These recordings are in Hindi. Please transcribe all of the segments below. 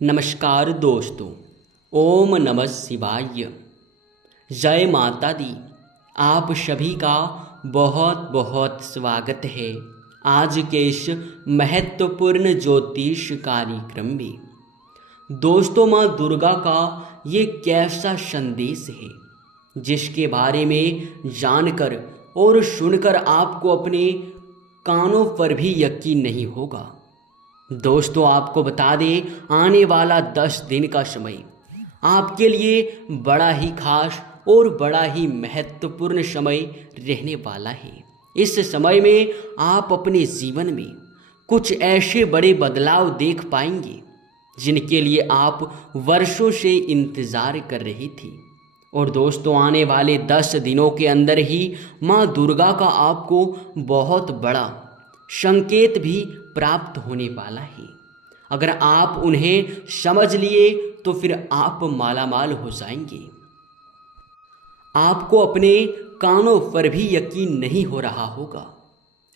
नमस्कार दोस्तों। ओम नमः शिवाय। जय माता दी। आप सभी का बहुत बहुत स्वागत है आज के इस महत्वपूर्ण ज्योतिष कार्यक्रम में। दोस्तों, माँ दुर्गा का ये कैसा संदेश है जिसके बारे में जानकर और सुनकर आपको अपने कानों पर भी यकीन नहीं होगा। दोस्तों, आपको बता दें, आने वाला 10 दिन का समय आपके लिए बड़ा ही खास और बड़ा ही महत्वपूर्ण समय रहने वाला है। इस समय में आप अपने जीवन में कुछ ऐसे बड़े बदलाव देख पाएंगे जिनके लिए आप वर्षों से इंतज़ार कर रही थी। और दोस्तों, आने वाले 10 दिनों के अंदर ही माँ दुर्गा का आपको बहुत बड़ा संकेत भी प्राप्त होने वाला है। अगर आप उन्हें समझ लिए तो फिर आप मालामाल हो जाएंगे। आपको अपने कानों पर भी यकीन नहीं हो रहा होगा,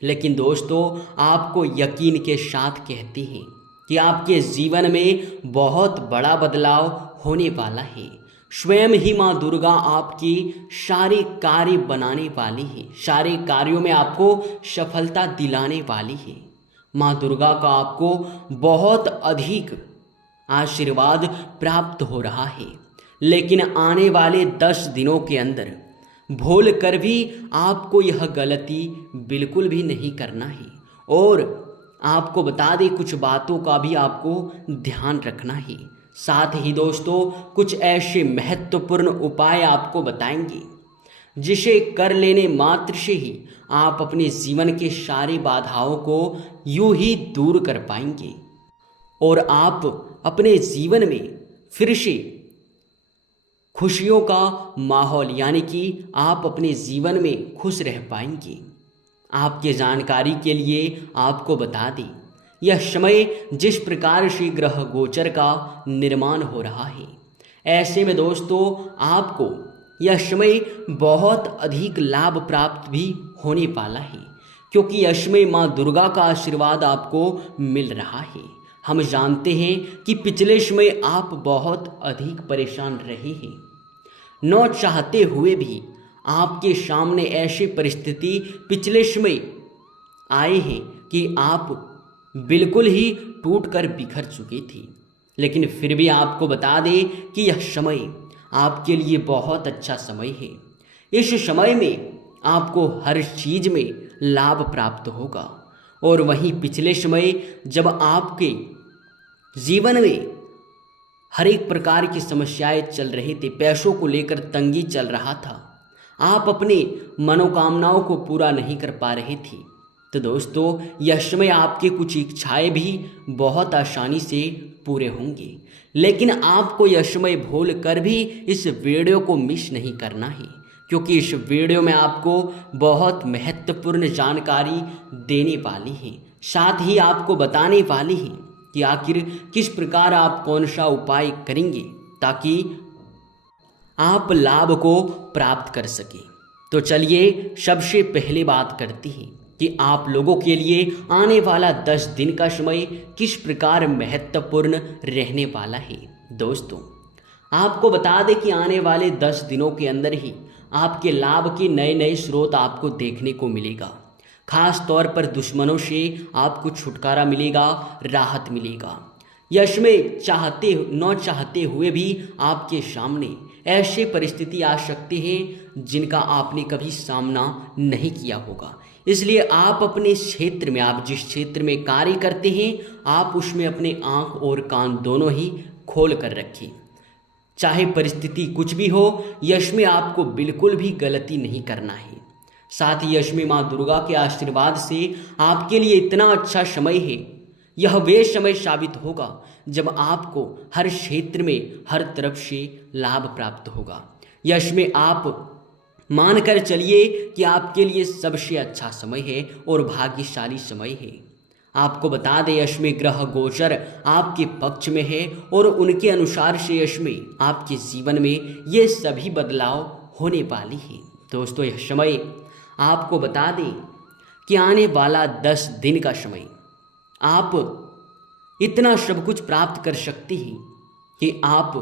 लेकिन दोस्तों, आपको यकीन के साथ कहते हैं कि आपके जीवन में बहुत बड़ा बदलाव होने वाला है। स्वयं ही माँ दुर्गा आपकी सारे कार्य बनाने वाली है, सारे कार्यों में आपको सफलता दिलाने वाली है। माँ दुर्गा का आपको बहुत अधिक आशीर्वाद प्राप्त हो रहा है। लेकिन आने वाले 10 दिनों के अंदर भूल कर भी आपको यह गलती बिल्कुल भी नहीं करना है। और आपको बता दें, कुछ बातों का भी आपको ध्यान रखना है। साथ ही दोस्तों, कुछ ऐसे महत्वपूर्ण उपाय आपको बताएंगे जिसे कर लेने मात्र से ही आप अपने जीवन के सारी बाधाओं को यूं ही दूर कर पाएंगे और आप अपने जीवन में फिर से खुशियों का माहौल, यानी कि आप अपने जीवन में खुश रह पाएंगे। आपके जानकारी के लिए आपको बता दें, यह समय जिस प्रकार से ग्रह गोचर का निर्माण हो रहा है, ऐसे में दोस्तों आपको यह समय बहुत अधिक लाभ प्राप्त भी होने वाला है, क्योंकि यह समय माँ दुर्गा का आशीर्वाद आपको मिल रहा है। हम जानते हैं कि पिछले समय आप बहुत अधिक परेशान रहे हैं, न चाहते हुए भी आपके सामने ऐसी परिस्थिति पिछले समय आए हैं कि आप बिल्कुल ही टूट कर बिखर चुकी थी। लेकिन फिर भी आपको बता दें कि यह समय आपके लिए बहुत अच्छा समय है। इस समय में आपको हर चीज में लाभ प्राप्त होगा। और वहीं पिछले समय जब आपके जीवन में हर एक प्रकार की समस्याएं चल रही थी, पैसों को लेकर तंगी चल रहा था, आप अपने मनोकामनाओं को पूरा नहीं कर पा रही थी, तो दोस्तों यह समय आपके कुछ इच्छाएं भी बहुत आसानी से पूरे होंगे। लेकिन आपको यह समय भूल कर भी इस वीडियो को मिस नहीं करना है, क्योंकि इस वीडियो में आपको बहुत महत्वपूर्ण जानकारी देने वाली है। साथ ही आपको बताने वाली है कि आखिर किस प्रकार आप कौन सा उपाय करेंगे ताकि आप लाभ को प्राप्त कर सकें। तो चलिए सबसे पहले बात करते हैं कि आप लोगों के लिए आने वाला 10 दिन का समय किस प्रकार महत्वपूर्ण रहने वाला है। दोस्तों, आपको बता दें कि आने वाले 10 दिनों के अंदर ही आपके लाभ के नए नए स्रोत आपको देखने को मिलेगा। खास तौर पर दुश्मनों से आपको छुटकारा मिलेगा, राहत मिलेगा। यश में चाहते न चाहते हुए भी आपके सामने ऐसे परिस्थिति आ सकती हैं जिनका आपने कभी सामना नहीं किया होगा। इसलिए आप अपने क्षेत्र में, आप जिस क्षेत्र में कार्य करते हैं, आप उसमें अपने आंख और कान दोनों ही खोल कर रखें। चाहे परिस्थिति कुछ भी हो, यश में आपको बिल्कुल भी गलती नहीं करना है। साथ ही यश में माँ दुर्गा के आशीर्वाद से आपके लिए इतना अच्छा समय है, यह वे समय साबित होगा जब आपको हर क्षेत्र में हर तरफ से लाभ प्राप्त होगा। यश में आप मानकर चलिए कि आपके लिए सबसे अच्छा समय है और भाग्यशाली समय है। आपको बता दें, यश में ग्रह गोचर आपके पक्ष में है और उनके अनुसार से यश में आपके जीवन में ये सभी बदलाव होने वाली है। दोस्तों, यह समय आपको बता दें कि आने वाला 10 दिन का समय आप इतना सब कुछ प्राप्त कर सकती हैं कि आप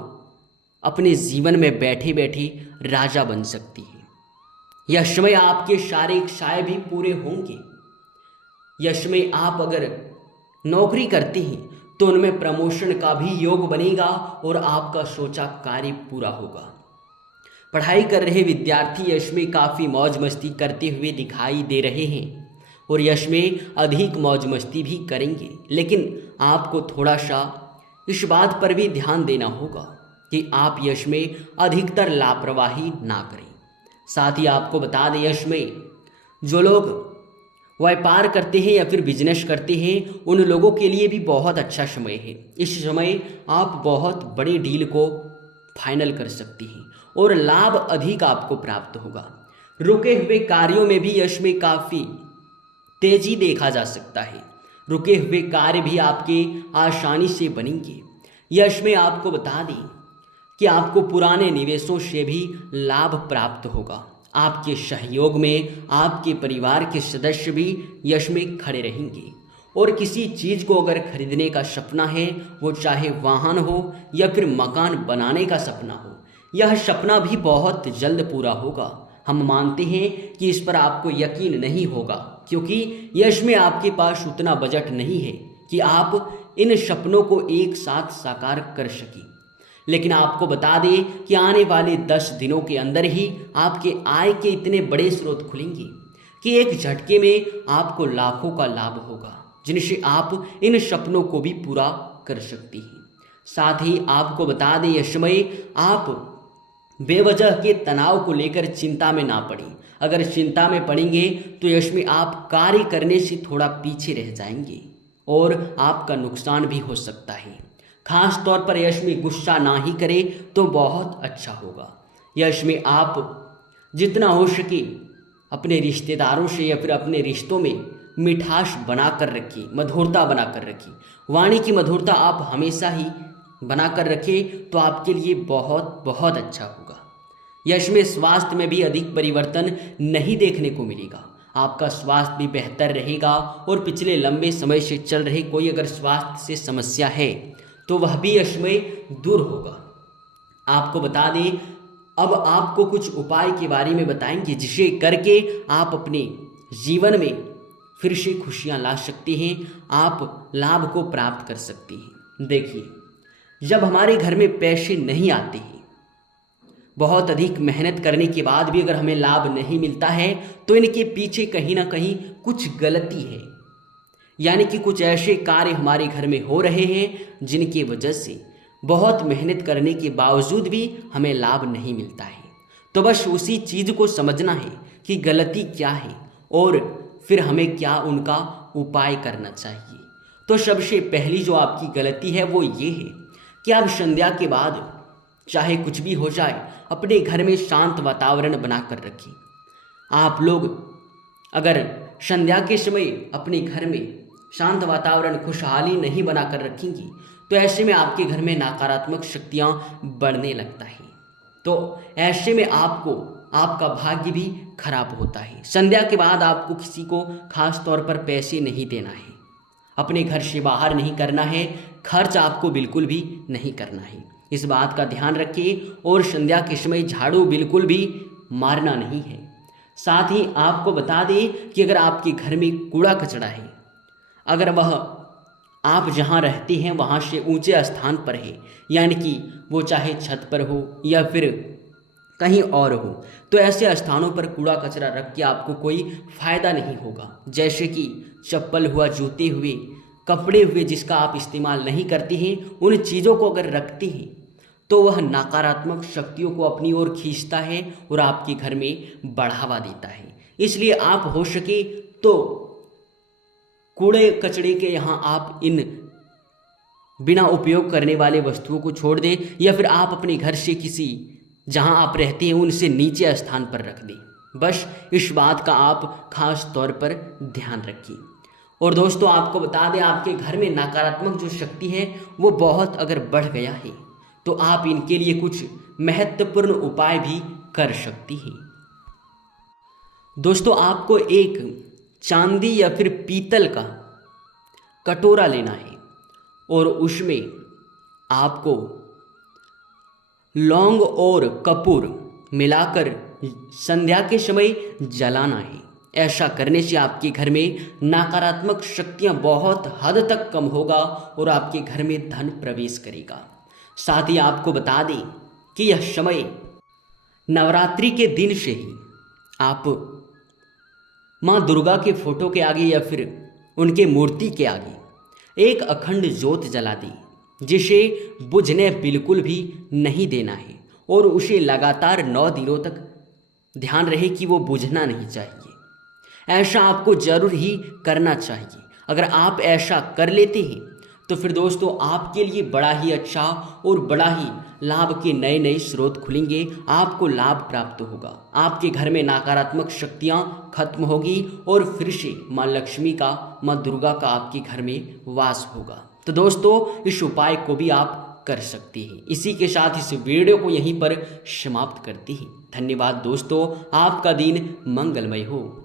अपने जीवन में बैठे बैठे राजा बन सकती हैं। यह समय आपके सारे इच्छाएं भी पूरे होंगे। यह समय आप अगर नौकरी करते हैं तो उनमें प्रमोशन का भी योग बनेगा और आपका सोचा कार्य पूरा होगा। पढ़ाई कर रहे विद्यार्थी यश में काफ़ी मौज मस्ती करते हुए दिखाई दे रहे हैं और यश में अधिक मौज मस्ती भी करेंगे, लेकिन आपको थोड़ा सा इस बात पर भी ध्यान देना होगा कि आप यश में अधिकतर लापरवाही ना करें। साथ ही आपको बता दें, यश में जो लोग व्यापार करते हैं या फिर बिजनेस करते हैं उन लोगों के लिए भी बहुत अच्छा समय है। इस समय आप बहुत बड़ी डील को फाइनल कर सकती हैं और लाभ अधिक आपको प्राप्त होगा। रुके हुए कार्यों में भी यश में काफ़ी तेजी देखा जा सकता है। रुके हुए कार्य भी आपके आसानी से बनेंगे। यश में आपको बता दें कि आपको पुराने निवेशों से भी लाभ प्राप्त होगा। आपके सहयोग में आपके परिवार के सदस्य भी यश में खड़े रहेंगे और किसी चीज़ को अगर खरीदने का सपना है, वो चाहे वाहन हो या फिर मकान बनाने का सपना हो, यह सपना भी बहुत जल्द पूरा होगा। हम मानते हैं कि इस पर आपको यकीन नहीं होगा क्योंकि यश में आपके पास उतना बजट नहीं है कि आप इन सपनों को एक साथ साकार कर सकें, लेकिन आपको बता दें कि आने वाले 10 दिनों के अंदर ही आपके आय के इतने बड़े स्रोत खुलेंगे कि एक झटके में आपको लाखों का लाभ होगा, जिनसे आप इन सपनों को भी पूरा कर सकती हैं। साथ ही आपको बता दें, यह समय आप बेवजह के तनाव को लेकर चिंता में ना पड़ें। अगर चिंता में पड़ेंगे तो यश में आप कार्य करने से थोड़ा पीछे रह जाएंगे और आपका नुकसान भी हो सकता है। खास तौर पर यश में गुस्सा ना ही करें तो बहुत अच्छा होगा। यश में आप जितना हो सके अपने रिश्तेदारों से या फिर अपने रिश्तों में मिठास बना कर रखिए, मधुरता बना कर रखिए। वाणी की मधुरता आप हमेशा ही बना कर रखें तो आपके लिए बहुत बहुत अच्छा होगा। यश में स्वास्थ्य में भी अधिक परिवर्तन नहीं देखने को मिलेगा। आपका स्वास्थ्य भी बेहतर रहेगा और पिछले लंबे समय से चल रही कोई अगर स्वास्थ्य से समस्या है तो वह भी यश में दूर होगा। आपको बता दें, अब आपको कुछ उपाय के बारे में बताएंगे जिसे करके आप अपने जीवन में फिर से खुशियां ला सकते हैं, आप लाभ को प्राप्त कर सकते हैं। देखिए, जब हमारे घर में पैसे नहीं आते हैं, बहुत अधिक मेहनत करने के बाद भी अगर हमें लाभ नहीं मिलता है तो इनके पीछे कहीं ना कहीं कुछ गलती है, यानी कि कुछ ऐसे कार्य हमारे घर में हो रहे हैं जिनकी वजह से बहुत मेहनत करने के बावजूद भी हमें लाभ नहीं मिलता है। तो बस उसी चीज़ को समझना है कि गलती क्या है और फिर हमें क्या उनका उपाय करना चाहिए। तो सबसे पहली जो आपकी गलती है वो ये है कि आप संध्या के बाद चाहे कुछ भी हो जाए अपने घर में शांत वातावरण बनाकर रखें। आप लोग अगर संध्या के समय अपने घर में शांत वातावरण, खुशहाली नहीं बनाकर रखेंगी तो ऐसे में आपके घर में नकारात्मक शक्तियां बढ़ने लगता है। तो ऐसे में आपको आपका भाग्य भी खराब होता है। संध्या के बाद आपको किसी को खास तौर पर पैसे नहीं देना है, अपने घर से बाहर नहीं करना है, खर्च आपको बिल्कुल भी नहीं करना है। इस बात का ध्यान रखिए और संध्या के समय झाड़ू बिल्कुल भी मारना नहीं है। साथ ही आपको बता दें कि अगर आपके घर में कूड़ा कचरा है, अगर वह आप जहाँ रहते हैं वहाँ से ऊंचे स्थान पर है, यानी कि वो चाहे छत पर हो या फिर कहीं और हो, तो ऐसे स्थानों पर कूड़ा कचरा रख के आपको कोई फायदा नहीं होगा। जैसे कि चप्पल हुआ, जूते हुए, कपड़े हुए जिसका आप इस्तेमाल नहीं करते हैं, उन चीज़ों को अगर रखते हैं तो वह नकारात्मक शक्तियों को अपनी ओर खींचता है और आपके घर में बढ़ावा देता है। इसलिए आप हो सके तो कूड़े कचड़े के यहाँ आप इन बिना उपयोग करने वाले वस्तुओं को छोड़ दें या फिर आप अपने घर से किसी जहाँ आप रहते हैं उनसे नीचे स्थान पर रख दें। बस इस बात का आप खास तौर पर ध्यान रखिए। और दोस्तों, आपको बता दें, आपके घर में नकारात्मक जो शक्ति है वो बहुत अगर बढ़ गया है तो आप इनके लिए कुछ महत्वपूर्ण उपाय भी कर सकती हैं। दोस्तों, आपको एक चांदी या फिर पीतल का कटोरा लेना है और उसमें आपको लौंग और कपूर मिलाकर संध्या के समय जलाना है। ऐसा करने से आपके घर में नकारात्मक शक्तियां बहुत हद तक कम होगा और आपके घर में धन प्रवेश करेगा। साथ ही आपको बता दें कि यह समय नवरात्रि के दिन से ही आप माँ दुर्गा के फोटो के आगे या फिर उनके मूर्ति के आगे एक अखंड ज्योत जला दें, जिसे बुझने बिल्कुल भी नहीं देना है और उसे लगातार 9 दिनों तक ध्यान रहे कि वो बुझना नहीं चाहिए। ऐसा आपको जरूर ही करना चाहिए। अगर आप ऐसा कर लेते हैं तो फिर दोस्तों आपके लिए बड़ा ही अच्छा और बड़ा ही लाभ के नए नए स्रोत खुलेंगे, आपको लाभ प्राप्त होगा, आपके घर में नकारात्मक शक्तियां खत्म होगी और फिर से माँ लक्ष्मी का, माँ दुर्गा का आपके घर में वास होगा। तो दोस्तों इस उपाय को भी आप कर सकते हैं। इसी के साथ इस वीडियो को यहीं पर समाप्त करते हैं। धन्यवाद दोस्तों, आपका दिन मंगलमय हो।